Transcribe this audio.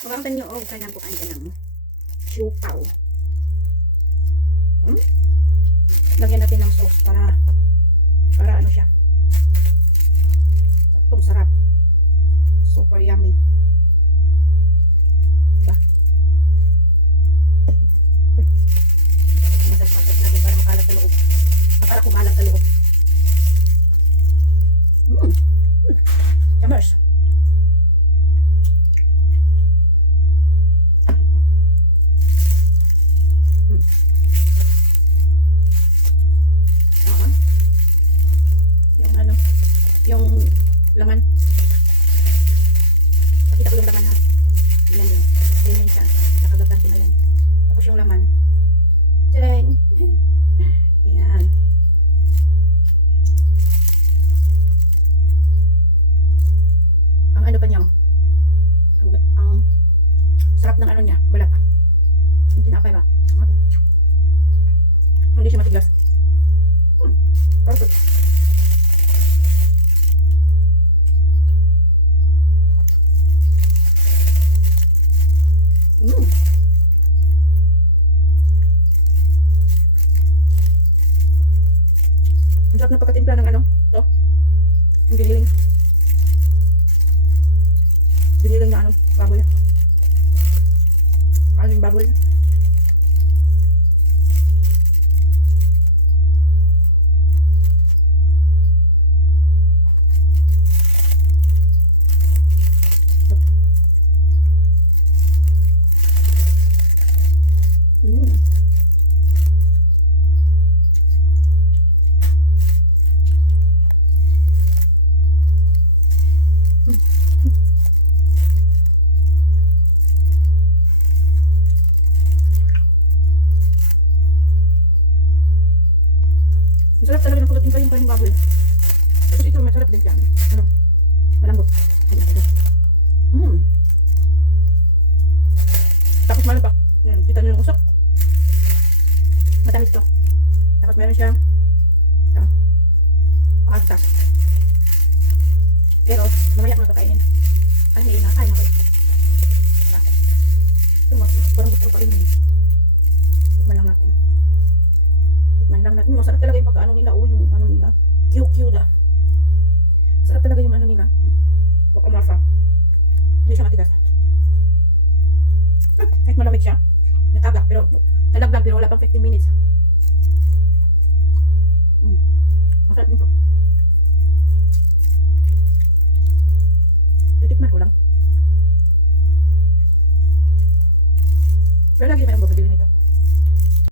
Makamtan nyo, kailangan po kain ka ng siupaw. Lagyan natin ng sauce para ano siya. Saktong sarap. Super yummy. Diba? Masas natin para makalat sa loob. Para kumalat sa loob. Yummers. Yung ano, yung laman. Pakita ko yung laman ha. Yan yun. Ganyan siya. Nakagatan ko na yan. Tapos yung laman. Tadang! Yan. Ang ano pa niya, ang sarap ng ano niya, balat. Yung tinapay ba? Hindi siya matigas. Perfect. Ang sarap ng pagkatimpla ng ano, ito. Ang giniling. Giniling na ano, baboy. Aling baboy. Masarap talaga ng pagkating pa yung baboy. Tapos ito, masarap din siya. Ano? Malambot. Ayan, ito. Tapos meron pa. Ayan, kita nyo yung usok. Matamis to. Tapos meron siya. Ito. Pakalsas. Pero, mamaya ko na ito kainin. Ay, hindi na. Kain ako. Diba? Ito, parang gusto ko pa rin. Tikman lang natin. Tikman lang natin. Masarap talaga yung pagkaano nila. O, yung ano nila. QQ na. Masarap talaga yung ano nila. O, kamasa. Hindi siya matigas. Kahit malamig siya. Natagak. Pero, nalaglag. Pero wala pang 15 minutes. Masarap din to. Titikman ko lang. Pero lagi tayong babagilin nito.